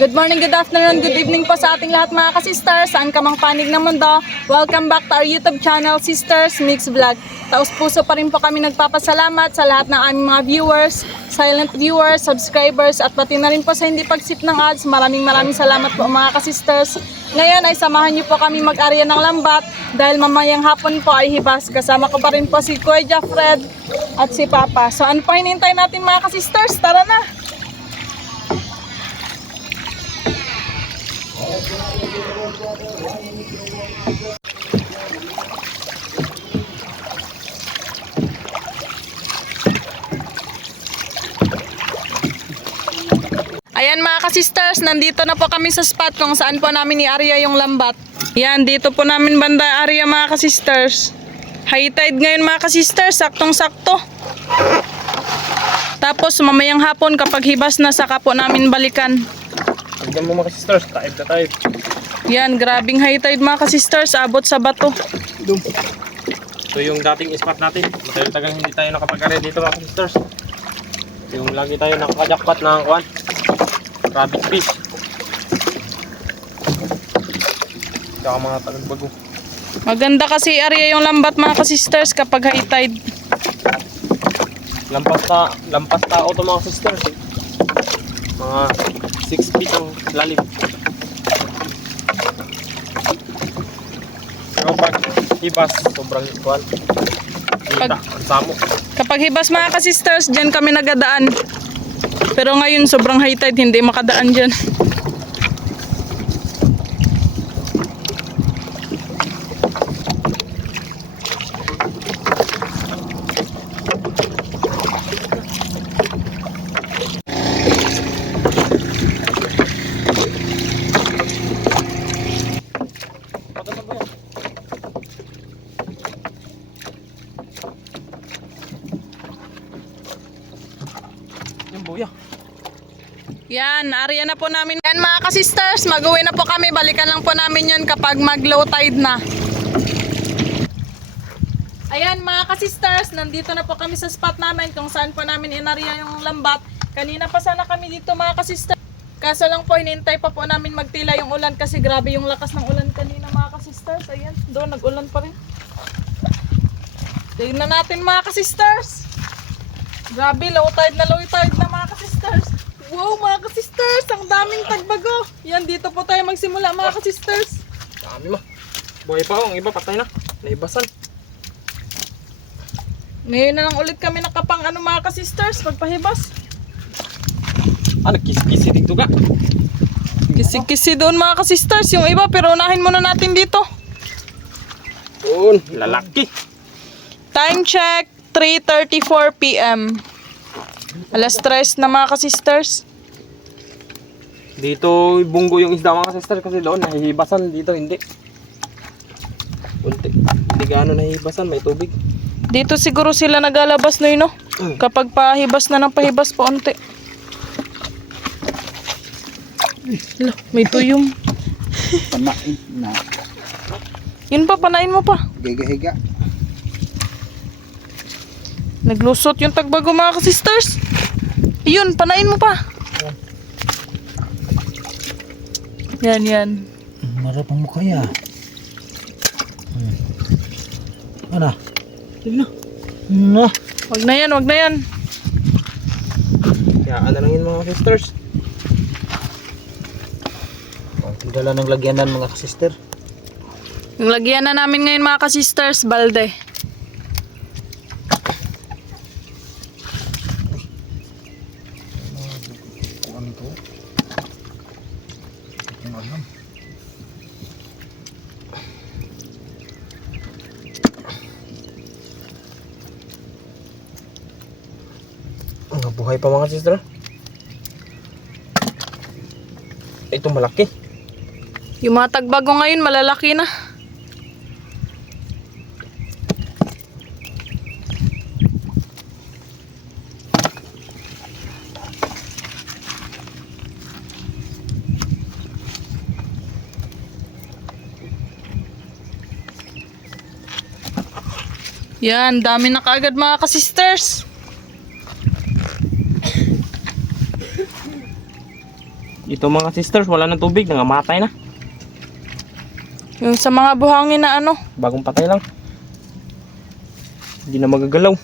Good morning, good afternoon, good evening po sa ating lahat mga ka-sisters. Saan ka mang panig ng mundo, welcome back to our YouTube channel, Sisters Mix Vlog. Taos puso pa rin po kami nagpapasalamat sa lahat ng aming mga viewers, silent viewers, subscribers, at pati na rin po sa hindi pagsip ng ads. Maraming salamat po mga ka-sisters. Ngayon ay samahan niyo po kami mag-arya ng lambat dahil mamayang hapon po ay hibas. Kasama ko pa rin po si Kuya Jeffred at si Papa. So ano pa hinihintay natin mga ka-sisters? Tara na! Ayan mga ka-sisters, nandito na po kami sa spot kung saan po namin i-area yung lambat. Yan, dito po namin banda area mga ka-sisters. High tide ngayon mga ka-sisters, saktong-sakto. Tapos mamayang hapon kapag hibas na saka po namin balikan. Tignan mo mga sisters, taib na taib. Yan, grabing high tide mga ka-sisters, abot sa bato. Ito yung dating spot natin. Matagal-tagal hindi tayo nakapag-area dito mga sisters. Yung lagi tayo nakakajakpat ng kuwan. Rabbit fish. Tsaka mga talagbago. Maganda kasi area yung lambat mga ka-sisters kapag high tide. Lampas tao to mga sisters. Mga 6 feet ang lalim. Pero pag hibas, sobrang kuwan. Kita, ang samo. Kapag hibas mga ka-sisters, dyan kami nagadaan. Pero ngayon sobrang high tide, hindi makadaan dyan. Yung buya. Yan, area na po namin. Yan mga ka-sisters, mag-uwi na po kami. Balikan lang po namin yun kapag mag-low tide na. Ayan mga ka-sisters, nandito na po kami sa spot namin kung saan po namin inarea yung lambat. Kanina pa sana kami dito mga ka-sisters. Kaso lang po, hinintay pa po namin magtila yung ulan kasi grabe yung lakas ng ulan kanina mga ka-sisters. Ayan, doon nag-ulan pa rin. Tignan natin mga ka-sisters. Grabe, low tide na mga ka-sisters. Wow mga ka-sisters, ang daming tagbago. Yan, dito po tayo magsimula mga ka-sisters. Dami ma. Buhay pa ang iba patay na. Naibasan. Ngayon na lang ulit kami nakapang mga ka-sisters, pagpahibas. Nagkisi-kisi dito ka. Kisi-kisi doon mga ka-sisters, yung iba, pero unahin muna natin dito. Doon, lalaki. Time check, 3:34 PM. Alas 3 na mga ka-sisters. Dito bunggo yung isda mga sisters kasi doon nahihibasan, dito hindi. Unti. Hindi gaano nahihibasan, may tubig. Dito siguro sila nagalabas no yun, no? Kapag pahibas na ng pahibas pa unti. Hala, may tuyong. Panain na. Yun pa, panain mo pa. Higa-higa. Naglusot yung tagbago mga ka-sisters. Yun, panain mo pa. Yan. Marapang mo kaya. Ano? Yun na. No. Wag na yan. Kaya lang yun mga sisters. Dala ng lagyanan mga sister. Yung lagyan na namin ngayon mga ka-sisters, balde. Ano to? Ang alam. Ang buhay pa mga sister. Ito malaki. Yung mga tagbago ngayon, malalaki na. Yan, dami na kaagad mga ka-sisters. Ito mga sisters, wala na tubig, nangamatay na. Yung sa mga buhangin na ano. Bagong patay lang. Hindi na magagalaw.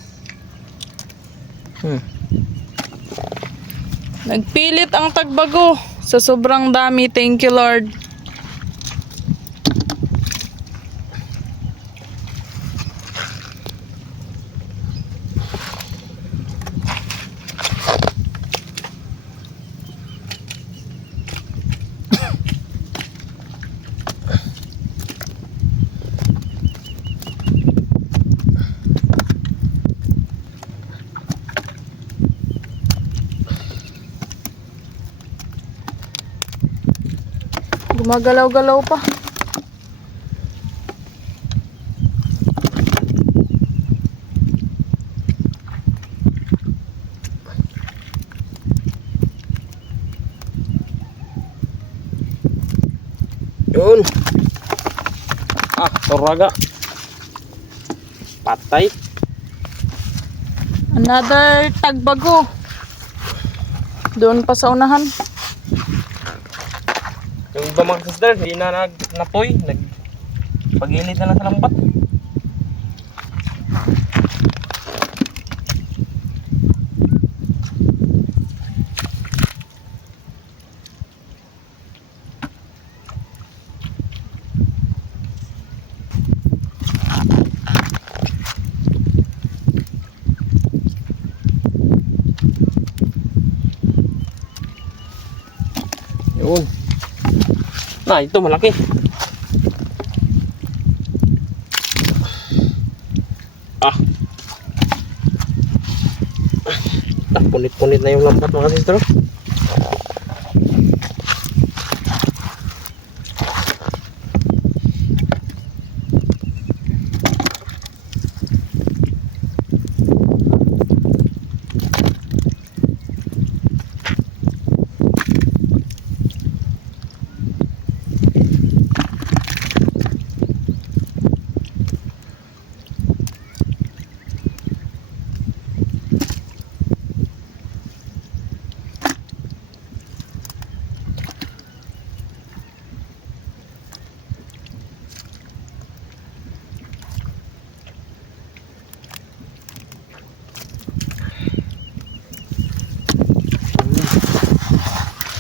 Nagpilit ang tagbago sa sobrang dami. Thank you, Lord. Gumagalaw-galaw pa. Yun. Toraga. Patay. Another tagbago. Doon pa sa unahan. Yung iba mga sisters, hindi na nagnapoy. Nagpagilid na lang sa lambat. Yun. Nah, itu malaki. Punit-punit na yung lambat mga sister.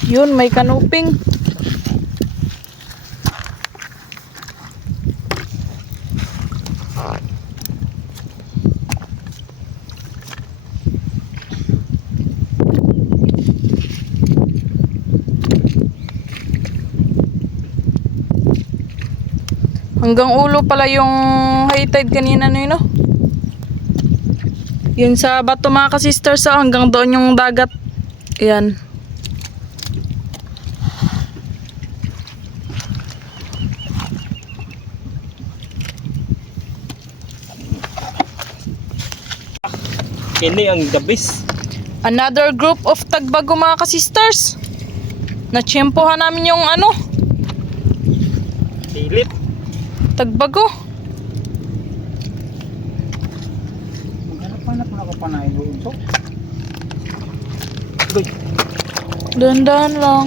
Yun, may kanuping. Hanggang ulo pala yung high tide kanina no yun, no? Yun sa bato mga ka-sisters, hanggang doon yung dagat. Ayan. Ini ang the best. Another group of tagbago mga ka-sisters. Natsyempohan namin yung ano, Pilit. tagbago. Maghanap na ako pa na ito. Dahan-dahan lang.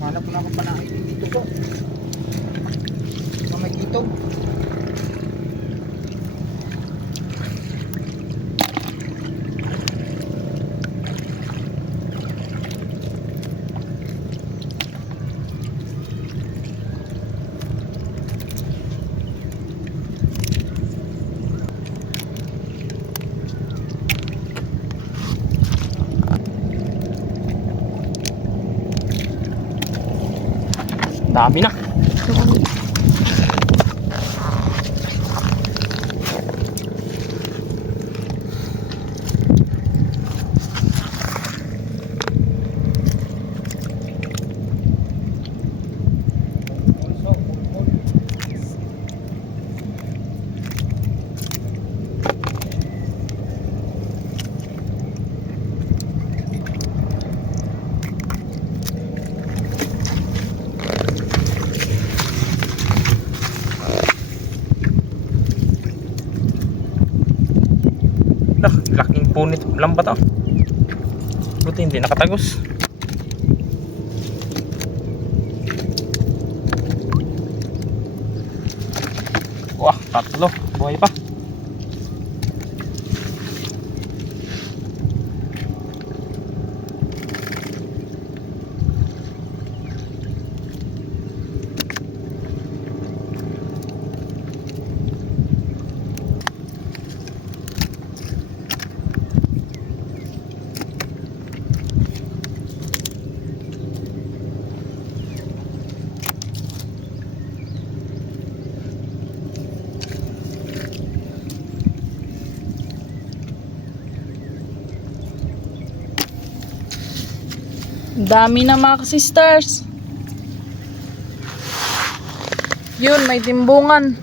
Hanap na ako pa na dito po. May kitog. Dami na. punit lang ba to? Buti hindi nakatagos. Wah, tatlo. Buhay pa. Dami na mga sisters. Yun, may timbungan.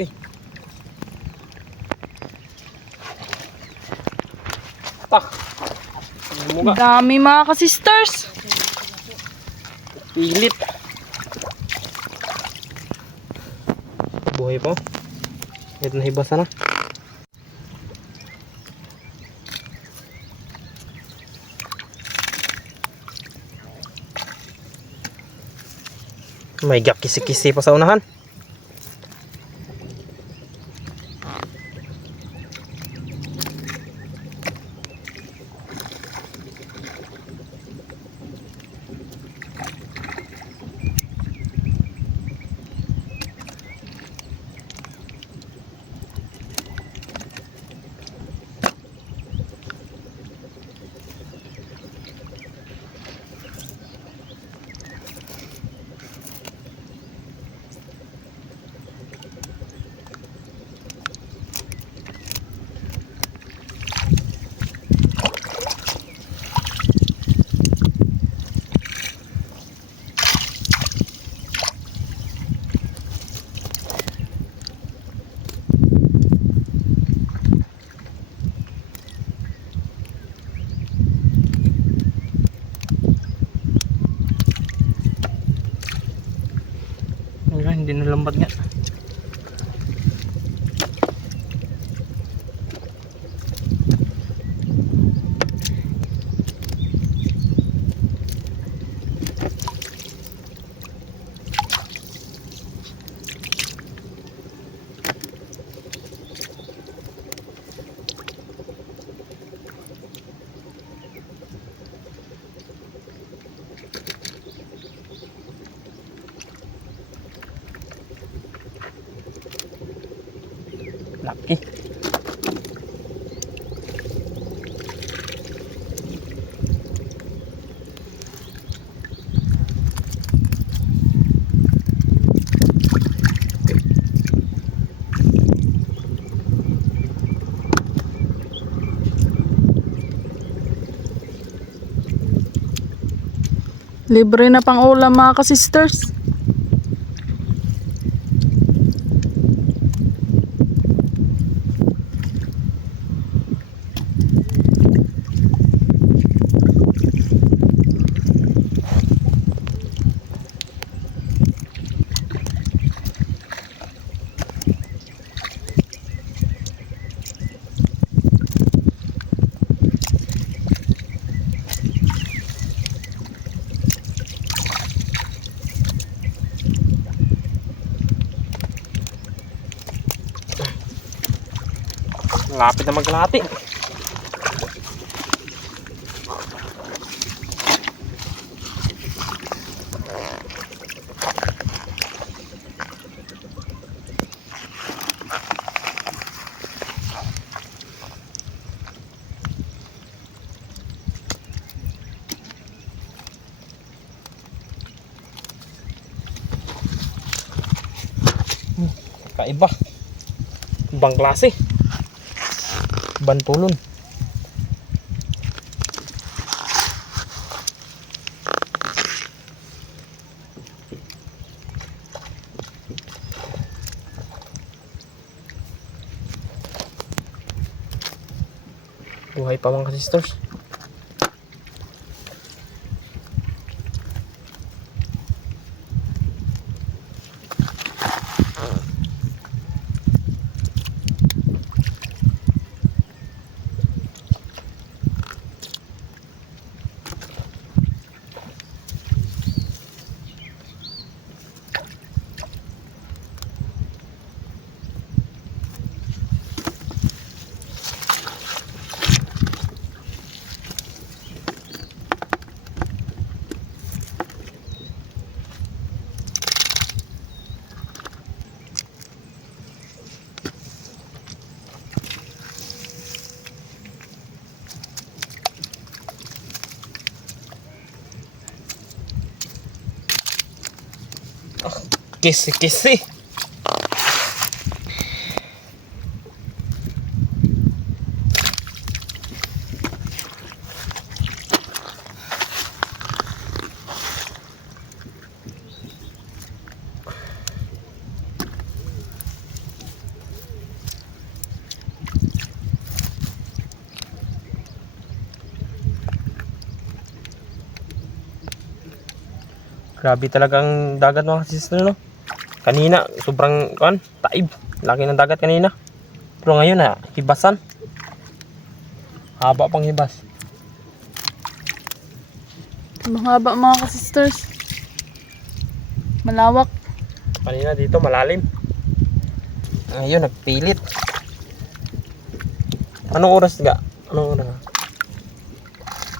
Okay. Tak. Muga. Dami mga sisters. Pilit. Buhay pa. Ito na hibasa na. May gak kisi-kisi pa sa unahan. Hindi nalambat nga. Laki. Libre na pang ulam mga sisters. Malapit na magkalahati. Kaiba. Ibang klase. Bantulon. Buhay pa mga sisters. Kisi-kisi. Grabe talagang dagat mga sister, no? Kanina, sobrang taib. Laki ng dagat kanina. Pero ngayon na, hibasan. Haba pang hibas. Mahaba mga ka-sisters. Malawak. Kanina dito, malalim. Ngayon, nagpilit. Anong oras ga? Anong oras?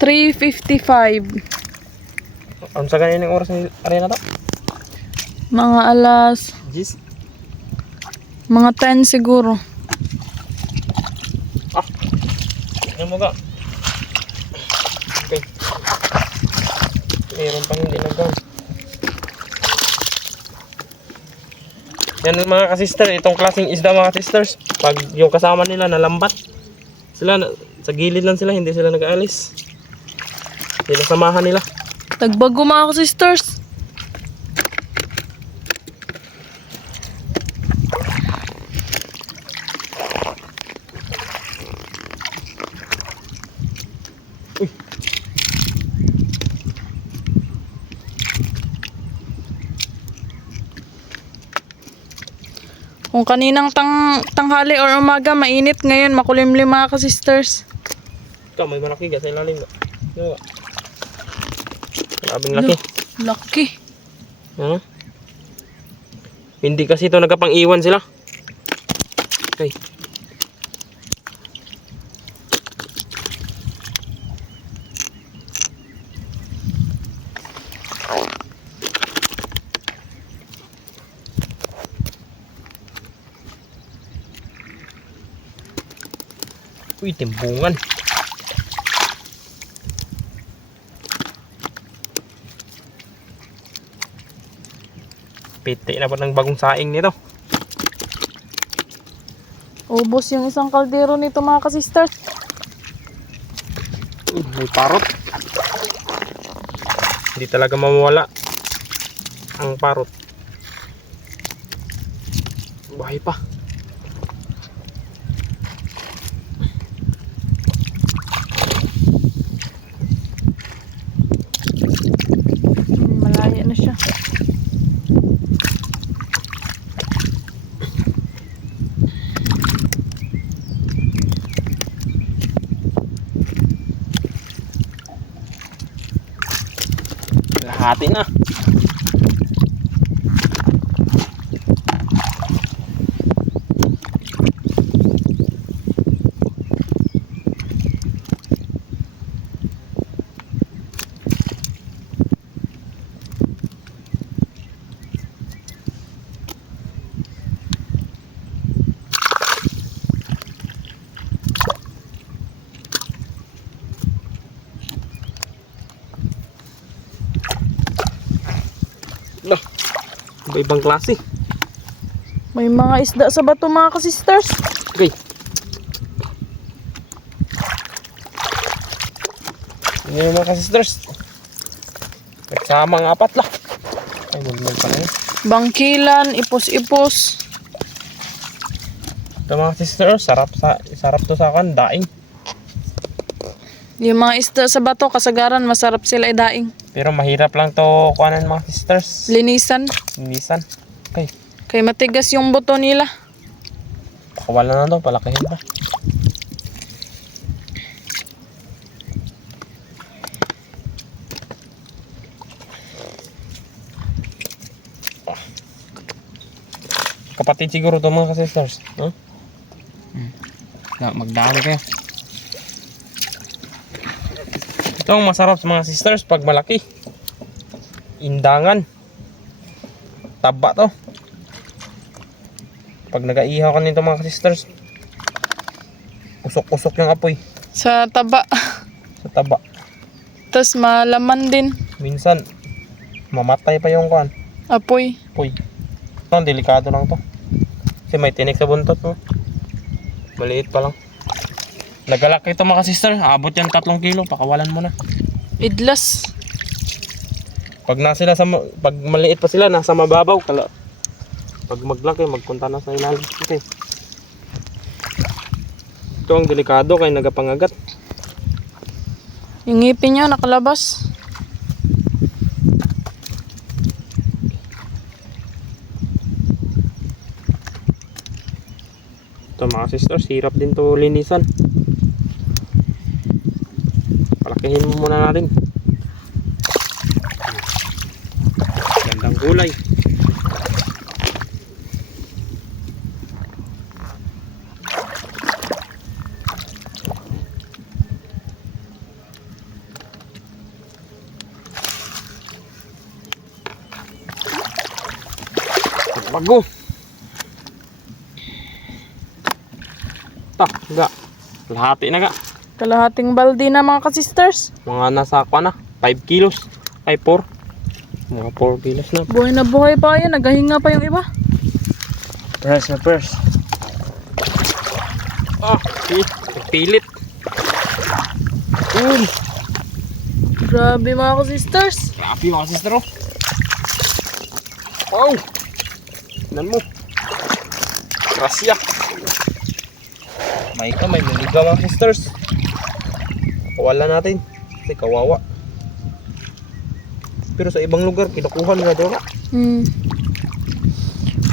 3:55. Ano sa kaninang oras ng arena to? Mga alas, Gis? mga 10 siguro. Ano mo ga? Okay. Meron pang hindi nag-down. Yan mga ka-sister, itong klaseng isda mga sisters. Pag yung kasama nila nalambat, sila sa gilid lang sila, hindi sila nag-aalis. Sila samahan nila. Tagbago mga ka-sisters. Kung kaninang tanghali or umaga mainit, ngayon makulimlim mga ka-sisters. Ikaw, may malaki ga sa ilalim. Yung grabing laki. Laki. Ano? Hindi kasi ito nagkapang-iwan sila. Okay. Uy, timbungan. Piti na po ng bagong saing nito. Ubos yung isang kaldero nito mga ka-sisters. May parot. Hindi talaga mawala ang parot. Buhay pa. Malaya na siya. Lahati na. Iba-ibang klase. May mga isda sa bato mga ka-sisters. Okay. Yan yung mga ka-sisters. Nagsama ang apat lang. Ay, mulmul pa na yun. Bangkilan, ipos-ipos. Ito mga sisters, sarap to sa akin, daing. Yung mga isda sa bato, kasagaran, masarap sila idaing. Pero mahirap lang to kuhanan mga sisters. Linisan. Linisan. Okay. Kaya matigas yung buto nila. Pakawalan na to, palakihin pa. Kapatid siguro to mga sisters. Huh? Magdami kayo. Ito ang masarap sa mga sisters pag malaki. Indangan. Taba to. Pag nag-aihaw ka nito mga sisters, usok-usok yung apoy Sa taba. sa taba. Tapos malaman din. Minsan, mamatay pa yung kuhan. Apoy. Apoy. Ito, delikado lang to. Kasi may tinik sa buntot mo. Maliit pa lang. Nagalaki ito mga sister. Abot yan 3 kilo. Pakawalan mo na. Idlas. Pag pag maliit pa sila, nasa mababaw. Pag maglaki, magpunta na sa ilalim. Okay. Ito ang delikado kaya nagapangagat. Yung ngipin niya nakalabas. Ito mga sisters, hirap din to linisan. Palakihin mo muna natin. Gandang kulay. Bago. Ga. Lahati na ga. Kalahating balde na mga ka-sisters. Mga nasa ako na 5 kilos. Ay 4. Mga 4 kilos na. Buhay pa yan. Nagahinga pa yung iba. Press na press. Pilit. Grabe mga ka-sisters. Grabe mga sister oh. Oh. Tignan mo. Grasya. May naligaw mga sisters. Wala natin. Kasi kawawa. Pero sa ibang lugar, kinukuha nila doon.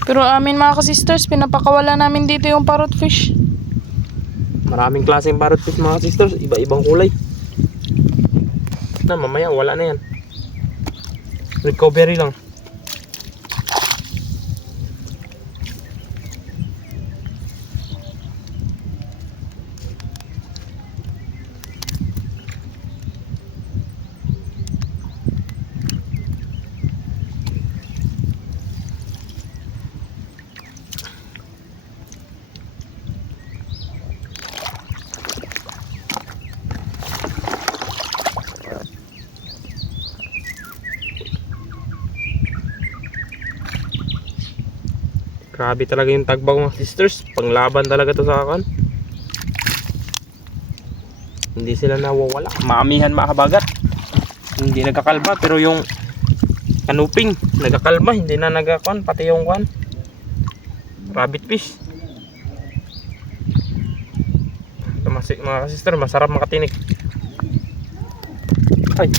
Pero amin mga ka-sisters, pinapakawala namin dito yung parrot fish. Maraming klaseng parrot fish mga sisters. Iba-ibang kulay. Na mamaya wala na yan. Recovery lang. Grabe talaga yung tagbaw mga sisters. Panglaban talaga to sa akin. Hindi sila nawawala. Maamihan makabagat. Hindi nagkakalma. Pero yung kanuping nagkakalma. Hindi na nagkakon. Pati yung kwan. Rabbit fish. Ito mga sister. Masarap makatinik.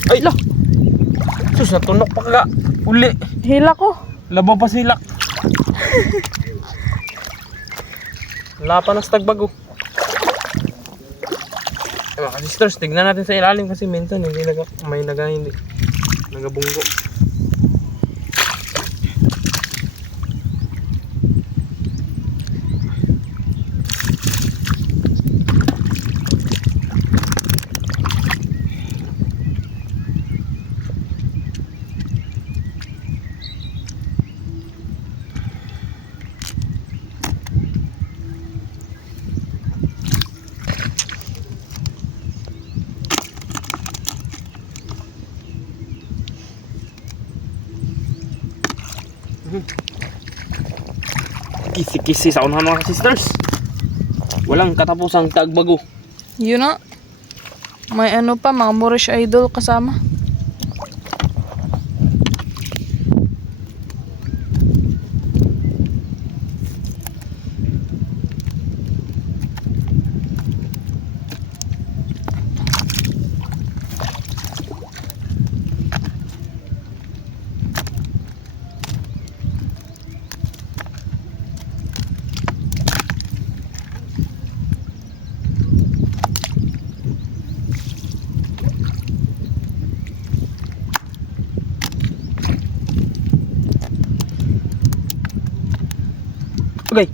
Ay lah. Sus, natunok pa ka. Uli. Hila ko. Labaw pa sila. Wala pa na sa tagbago. Mga sisters, tignan natin sa ilalim kasi minsan hindi hindi nagabunggo. Kisi-kisi sa unahan mga sisters. Walang katapusang tagbago. Yun na. May ano pa, mga Moorish Idol kasama. Okay.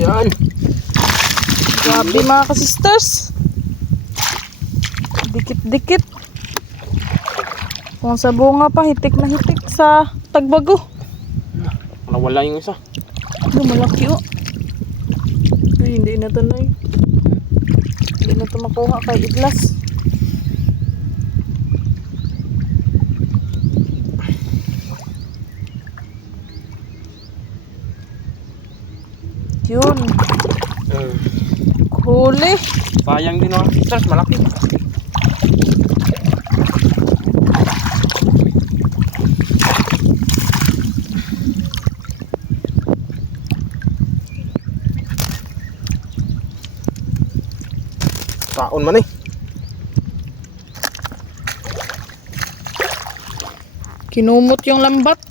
Yan. Grabe mga ka-sisters. Dikit-dikit. Kung sa bunga pa, hitik na hitik sa tagbago. Nawala yung isa. Ano, malaki oh. Ay, hindi na to na eh. Hindi na to makuha kay Idlas. Yun. Huli. Sayang din mga sisters, malaki. Taon man eh. Kinumot yung lambat.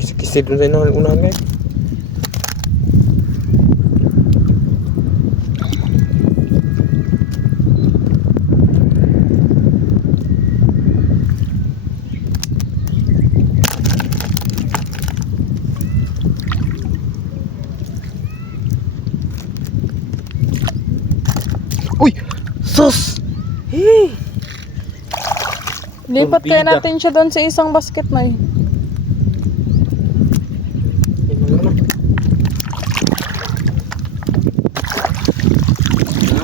Kisi-kisi dun sa unahan ngayon. Uy! Sus! Hey! Lipat kaya Bida. natin siya doon sa isang basket na eh.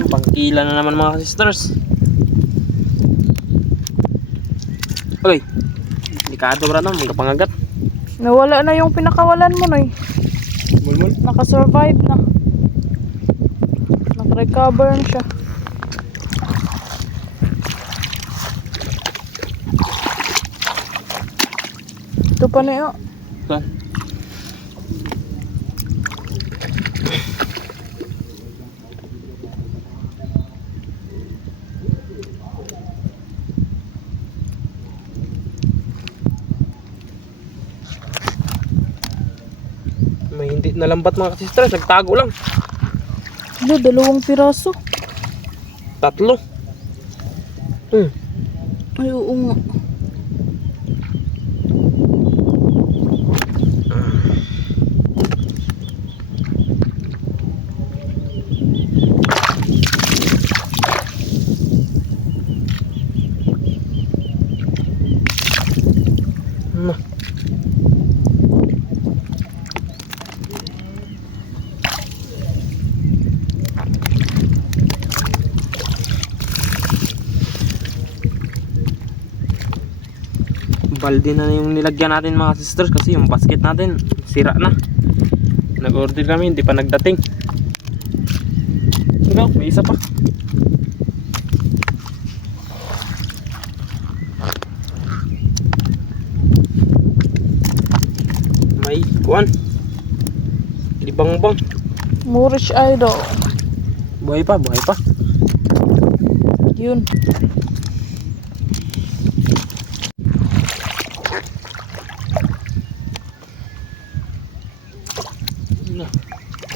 Pangkila na naman mga sisters. Uy! Delikado ba na? Magkapangagat. Nawala na yung pinakawalan mo na eh. Mulmul. Nakasurvive na. Nakarecover na siya. Ito pa na yun. Saan? May hindi nalambat mga sisters, nagtago lang. Ano, 2 piraso. 3. Ay, oo nga. Balde na yung nilagyan natin mga sisters kasi yung basket natin sira na. Nag-order kami, hindi pa nagdating. Ikaw, may isa pa. May kuwan. Libang-bang. Moorish Idol. Buhay pa, buhay pa. Yun.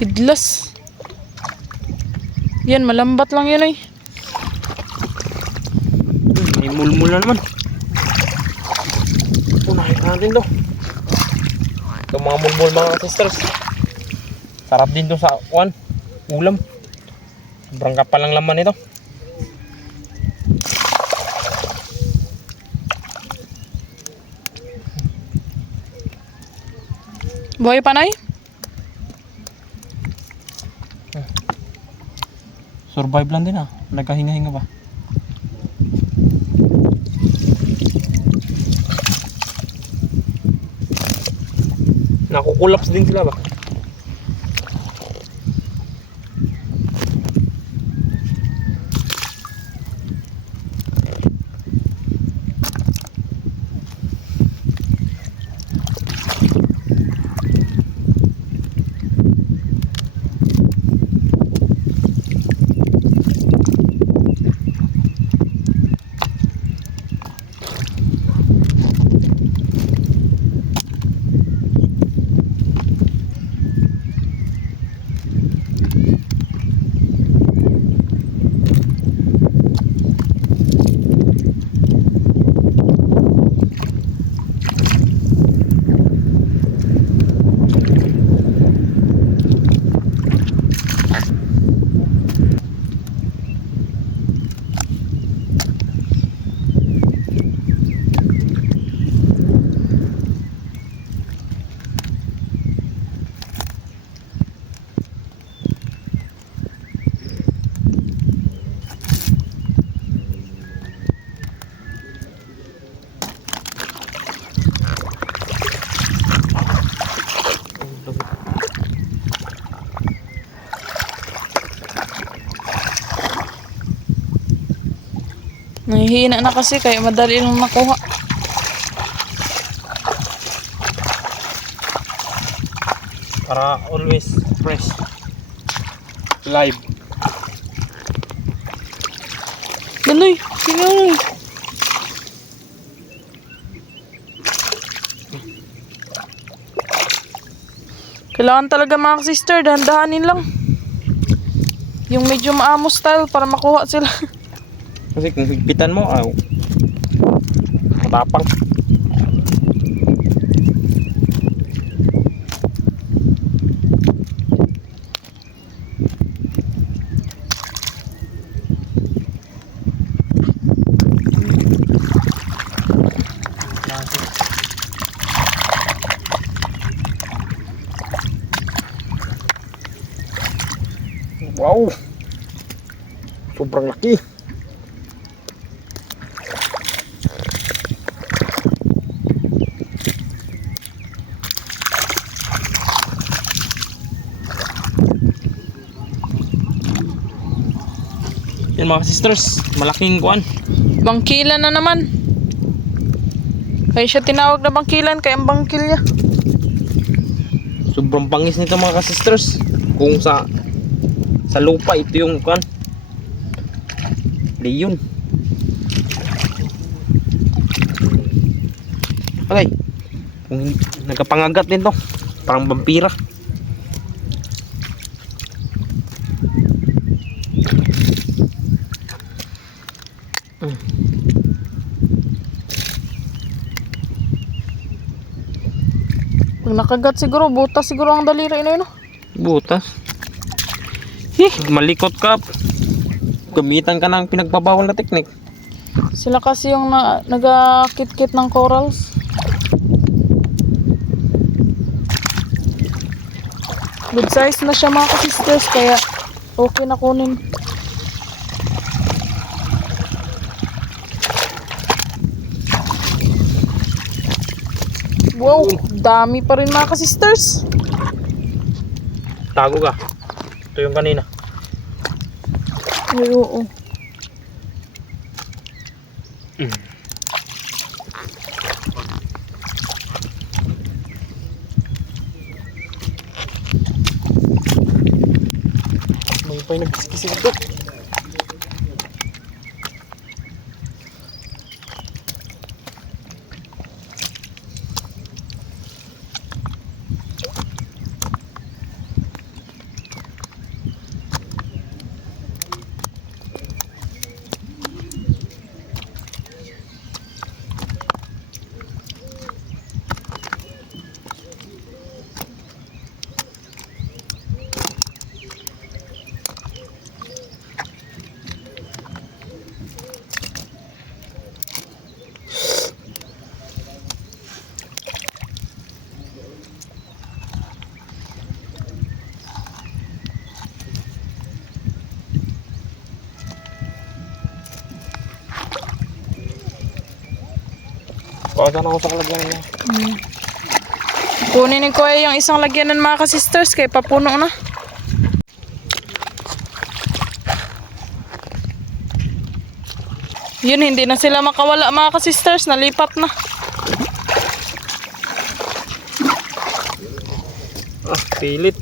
Kidlas. Yan, malambat lang yan ay. May mulmul na naman. Unahin natin to. Itong mga mulmul mga sisters. Sarap din to sa ulam. Sobrang kapal ang laman nito. Buhay pa, Nay? Survive lang din nagkahinga-hinga ba? Nakukulaps din sila ba? Nahihina na kasi kaya madali lang makuha. Para always fresh. Live. Daloy, sige. Kailangan talaga mga sister, dahan-dahanin lang. Yung medyo maamos style para makuha sila. Kasi kung higpitan mo, matapang. Wow! Sobrang laki. Yan mga sisters, malaking kuan. Bangkilan na naman. Kaya siya tinawag na bangkilan, kaya ang bangkilya. Sobrang pangis nito mga sisters. Kung sa lupa ito yung kuan. Leon. Okay. Kung nagkapangagat din to, parang vampira. Pag nakagat siguro, butas siguro ang daliri na yun. Butas. Malikot ka. Gamitan ka ng pinagbabawal na teknik. Sila kasi yung nagakit-kit ng corals. Good size na siya mga sisters, kaya okay na kunin. Wow, dami pa rin mga sisters. Tago ka. Ito yung kanina. Ay, oo. May pa yung nagkisikisik ito. Paasan ako sa kalagyan niya. Kunin ko ay yung isang lagyanan mga ka-sisters kay papuno na. Yun, hindi na sila makawala mga ka-sisters, nalipat na. Ah, pilit.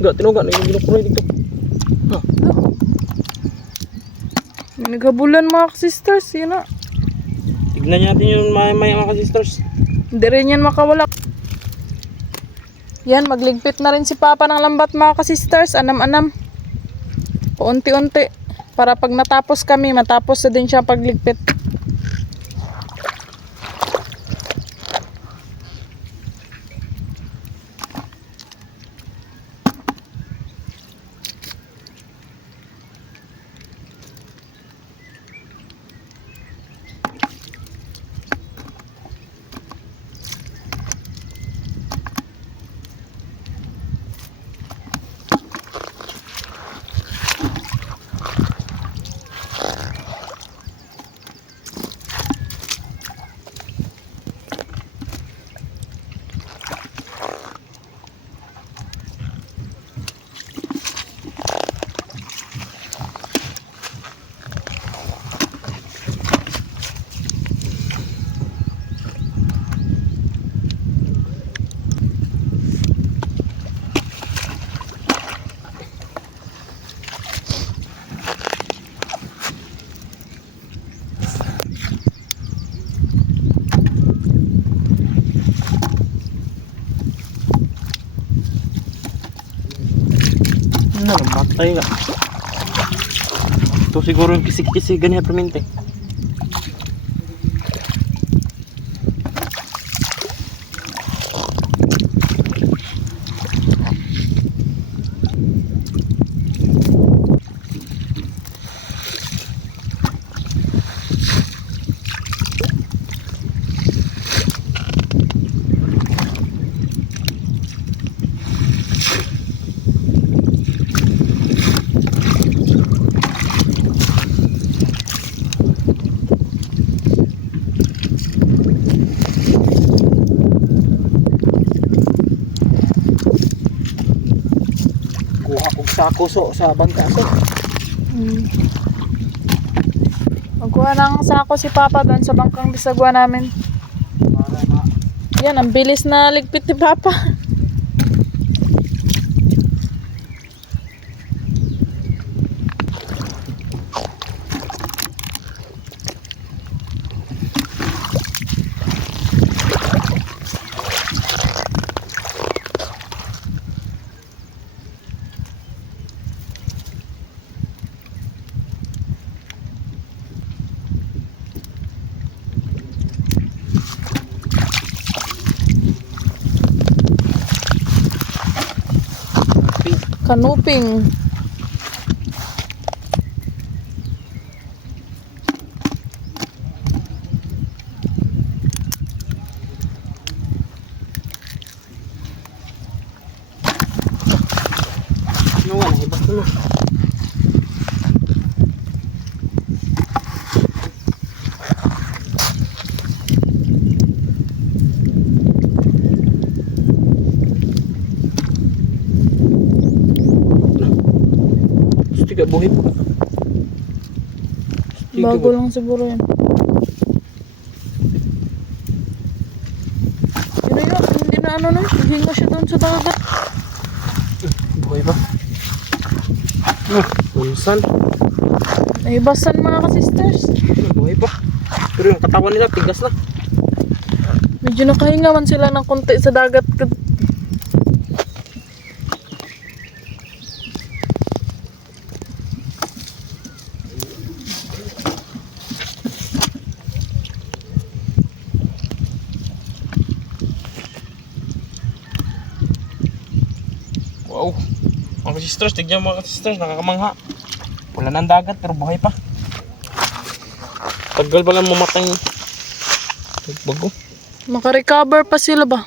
Enggak, tinuga na yung ginukuroy dito. Ah, May naghabulan mga ka-sisters, yun na. tignan natin yung may mga sisters. Hindi rin yan makawala. Yan, magligpit na rin si Papa ng lambat mga ka-sisters. Anam-anam. Paunti-unti. Para pag natapos kami, matapos na din siya pagligpit. Namatay ka. Ito siguro yung kisik-kisik ganyan permente. Kuha kong sako so sa bangka so. Magkuha ng sako si Papa doon sa bangkang bisagwa namin. Para na Yan, ang bilis na ligpit ni Papa. Kanuping. Ano wala, iba ko na. Tiga buhay pa. Bago lang siguro yan. Yun na yun, hindi na ano na, hinga siya doon sa dagat. Buhay pa. Unsan. Naibasan mga ka-sisters. Buhay pa. Pero yung katawan nila tigas na. Medyo nakahingawan sila ng konti sa dagat. Wow. Mga sisters, tignan mga sisters, nakakamangha. Wala ng dagat pero buhay pa. Tagal pala mamatay. Bago. Makarecover pa sila ba?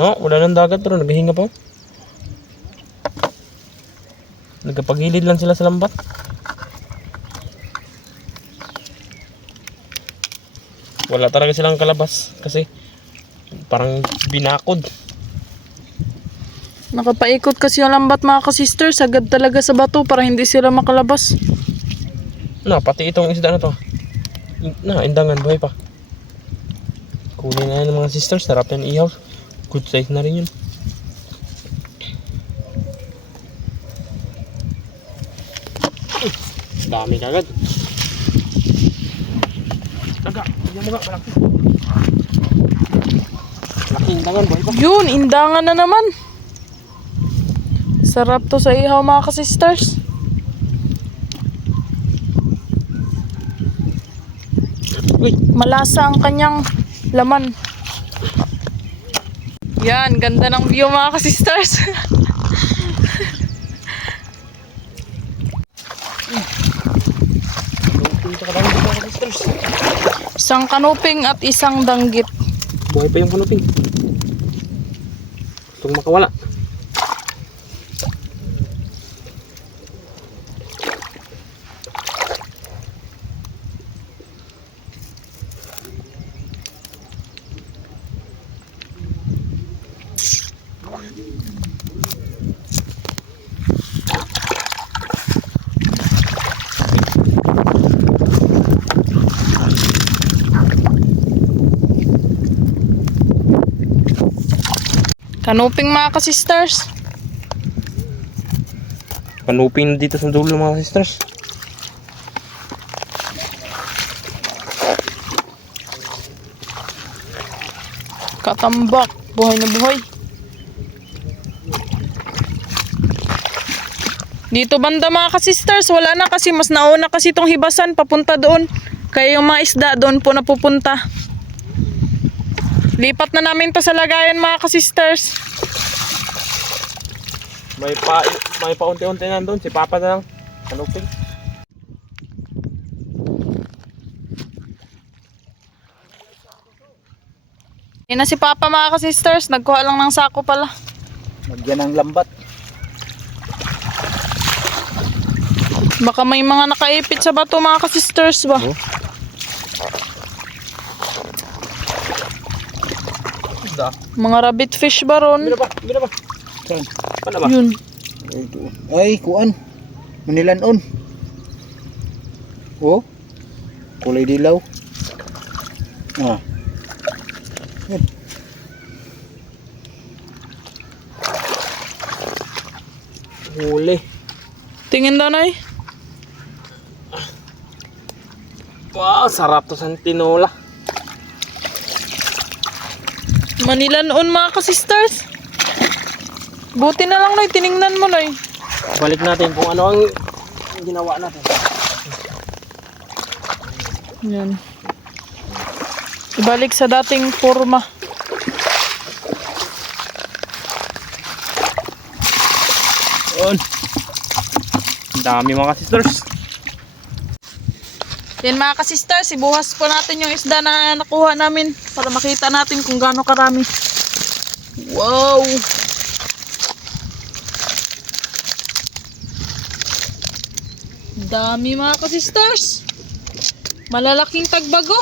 No, wala ng dagat pero naghihinga pa. Nagkapagilid lang sila sa lambat. Wala talaga silang kalabas kasi parang binakod. Nakapaikot kasi yung lambat mga ka-sisters. Agad talaga sa bato para hindi sila makalabas. No, pati itong isda na to. Indangan, buhay pa. Kunin na yan ng mga sisters, sarap yan ihaw. Good size na rin yun. Dami kagad. Taga, tignan mo nga, malaki. Malaki indangan, buhay pa. Yun, indangan na naman. Sarap to sa ihaw mga ka-sisters. Uy, Malasa ang kanyang laman. Yan, ganda ng view mga ka-sisters. dito ka dami mga sisters. Isang kanuping at isang danggit. Buhay pa yung kanuping. Itong makawala. Kanuping mga ka-sisters. Kanuping dito sa dulo mga sisters. Katambak. Buhay na buhay. Dito banda mga ka-sisters. Wala na kasi mas nauna kasi itong hibasan papunta doon. Kaya yung mga isda doon po napupunta. Lipat na namin to sa lagayan mga ka-sisters. May paunti-unti na doon. Si Papa na lang. Kanuping. Yan na si Papa mga ka-sisters. Nagkuha lang ng sako pala. Nagyan ng lambat. Baka may mga nakaipit sa bato mga ka-sisters ba? Oh. Isda. Mga rabbit fish ba ron? Bila ba? Saan? Paano ba? Yun. Ay, doon. Ay, kuan. Manilanon. Oh. Kulay dilaw. Ah. Yan. Huli. Tingin daw na eh. Wow, sarap to sa tinola. Manilanon mga ka-sisters. Buti na lang Noy, tiningnan mo Noy. Balik natin kung ano ang ginawa natin. Yan. Ibalik sa dating forma. Yun. Ang dami mga sisters. Yan mga ka-sisters, ibuhas po natin yung isda na nakuha namin para makita natin kung gaano karami. Wow! Dami mga ka-sisters. Malalaking tagbago.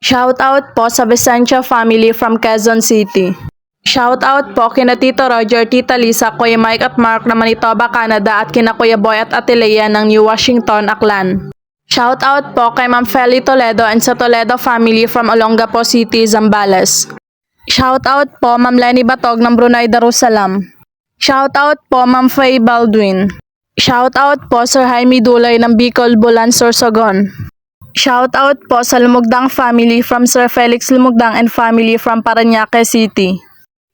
Shout out po sa Vicencio family from Quezon City. Shout out po kina Tito Roger, Tita Lisa, Kuya Mike at Mark na Manitoba, Canada at kina Kuya Boy at Ate Lea ng New Washington, Aklan. Shout out po kay Ma'am Feli Toledo and sa Toledo family from Olongapo City, Zambales. Shout out po Ma'am Lenny Batog ng Brunei, Darussalam. Shout out po Ma'am Faye Baldwin. Shout out po Sir Jaime Dulay ng Bicol, Bulan, Sorsogon. Shout out po sa Lumugdang family from Sir Felix Lumugdang and family from Parañaque City.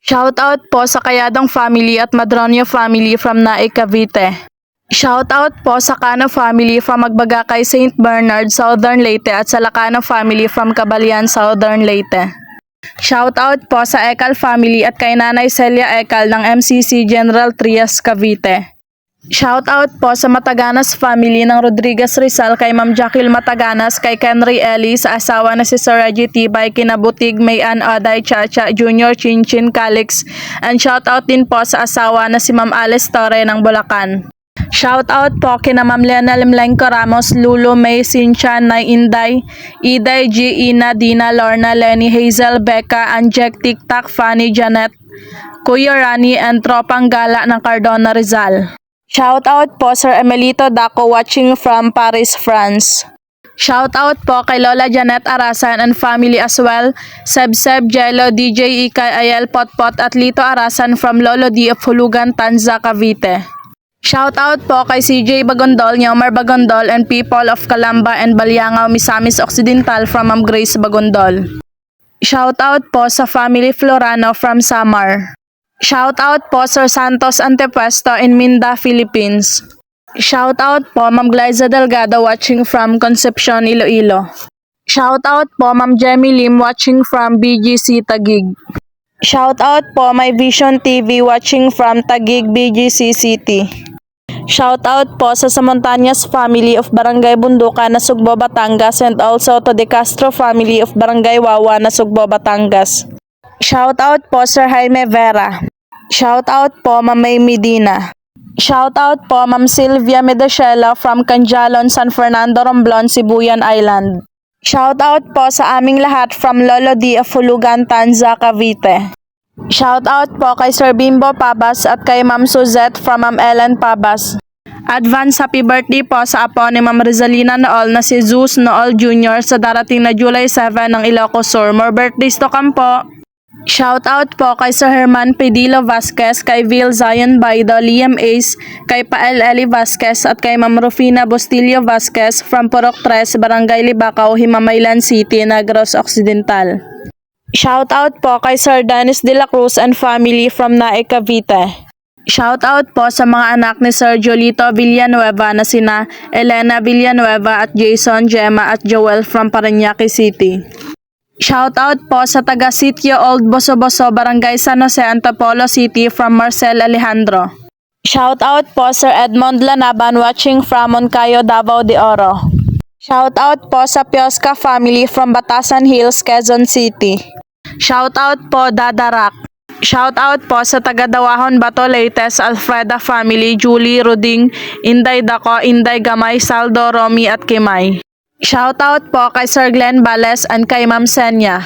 Shout out po sa Kayadong family at Madronio family from Naik, Cavite. Shout out po sa Cano family from Magbagakay, St. Bernard, Southern Leyte at sa Lacano family from Cabalian, Southern Leyte. Shoutout po sa Ekal family at kay Nanay Celia Ekal ng MCC General Trias, Cavite. Shoutout po sa Mataganas family ng Rodriguez Rizal kay Ma'am Jacqueline Mataganas, kay Kenry Eli sa asawa na si Sir Reggie Tibay, kinabutig Mayan Oday Chacha Jr. Chinchin Calix, and shoutout din po sa asawa na si Ma'am Alice Torre ng Bulacan. Shoutout po kina Ma'am Lena Limlenco Ramos, Lulu May, Cynthia, Nay Inday, Iday, G, Ina, Dina, Lorna, Lenny, Hazel, Becca, Anjek, Tiktak, Fanny, Janet, Kuya Rani, and Tropang Gala ng Cardona, Rizal. Shoutout po Sir Emelito Daco watching from Paris, France. Shoutout po kay Lola Janet Arasan and family as well, Seb, Jello, DJ Ikay, Ayel, Potpot at Lito Arasan from Lolo D of Hulugan, Tanza, Cavite. Shoutout po kay CJ Bagondol, Nyomar Bagondol, and people of Calamba and Balyangao, Misamis Occidental from Ma'am Grace Bagondol. Shoutout po sa family Florano from Samar. Shoutout po Sir Santos Antepuesto in Minda, Philippines. Shoutout po Ma'am Glyza Delgado watching from Concepcion, Iloilo. Shoutout po Ma'am Jemmy Lim watching from BGC Taguig. Shoutout po My Vision TV watching from Taguig, BGC City. Shoutout po sa Samontanyas family of Barangay Bundukan, Nasugbo, Batangas, and also to the Castro family of Barangay Wawa, Nasugbo, Batangas. Shoutout po Sir Jaime Vera. Shoutout po Ma'am May Medina. Shoutout po Ma'am Sylvia Medeshela from Canjalon, San Fernando, Romblon, Sibuyan Island. Shoutout po sa aming lahat from Lolo D of Hulugan, Tanza, Cavite. Shoutout po kay Sir Bimbo Pabas at kay Ma'am Suzette from Ma'am Ellen Pabas. Advance happy birthday po sa apo ni Ma'am Rizalina Nool na si Zeus Nool Jr. sa darating na July 7 ng Ilocos Sur. More birthdays to come po! Shoutout po kay Sir Herman Pedilo Vasquez, kay Vil Zion Baido, Liam Ace, kay Pael Eli Vasquez at kay Ma'am Rufina Bustillo Vasquez from Purok 3, Barangay Libacao, Himamaylan City, Negros Occidental. Shoutout po kay Sir Dennis De La Cruz and family from Nae, Cavite. Shoutout po sa mga anak ni Sir Jolito Villanueva na sina Elena Villanueva at Jason, Gemma at Joel from Parañaque City. Shoutout po sa taga Sitio Old Boso-Boso, Barangay San Jose, Antipolo City from Marcel Alejandro. Shoutout po Sir Edmond Lanaban watching from Moncayo, Davao de Oro. Shoutout po sa Piosca family from Batasan Hills, Quezon City. Shoutout po Dadarak. Shoutout po sa taga Dawahon Bato Leytes, Alfreda family, Julie, Ruding, Inday Dako, Inday Gamay, Saldo, Romy at Kimay. Shoutout po kay Sir Glenn Bales and kay Ma'am Senya.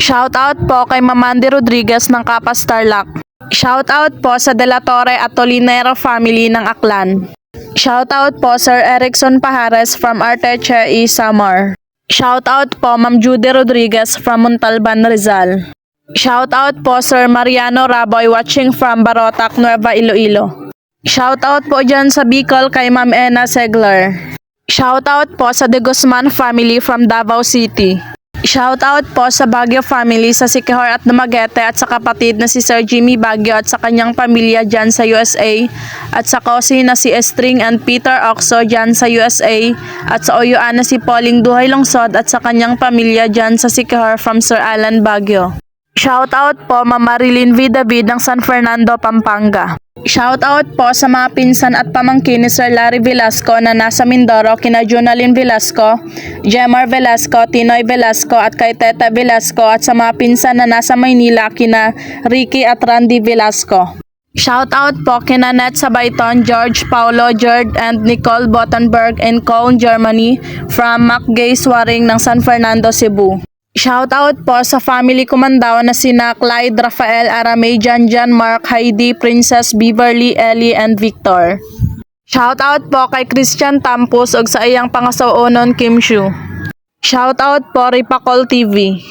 Shoutout po kay Ma'am Mandy Rodriguez ng Kapas Tarlac. Shoutout po sa De La Torre at Tolinero family ng Aklan. Shoutout po Sir Erickson Pajares from Arteche, Samar. Shoutout po Ma'am Judy Rodriguez from Montalban, Rizal. Shoutout po Sir Mariano Raboy watching from Barotac, Nueva Iloilo. Shoutout po dyan sa Bicol kay Ma'am Ena Segler. Shoutout po sa De Guzman family from Davao City. Shoutout po sa Baguio family sa Siquijor at Dumaguete at sa kapatid na si Sir Jimmy Baguio at sa kanyang pamilya dyan sa USA at sa Kosi na si Estring and Peter Oxo dyan sa USA at sa Oyuan na si Pauling Duhay Lungsod at sa kanyang pamilya dyan sa Siquijor from Sir Alan Baguio. Shoutout po Ma'am Marilyn V. David ng San Fernando, Pampanga. Shoutout po sa mga pinsan at pamangkin ni Sir Larry Velasco na nasa Mindoro, kina Junalyn Velasco, Jemar Velasco, Tinoy Velasco at kay Teta Velasco at sa mga pinsan na nasa Maynila kina Ricky at Randy Velasco. Shoutout po kina Net Sabayton, George Paulo, Jerd and Nicole Bottenberg in Cologne, Germany from Macgay Swaring ng San Fernando, Cebu. Shoutout po sa family Kumandao na sina Clyde, Rafael, Aramay, Janjan, Mark, Heidi, Princess, Beverly, Ellie, and Victor. Shoutout po kay Christian Tampus ug sa iyang pangasauonon Kim Shu. Shoutout po Ripacol TV.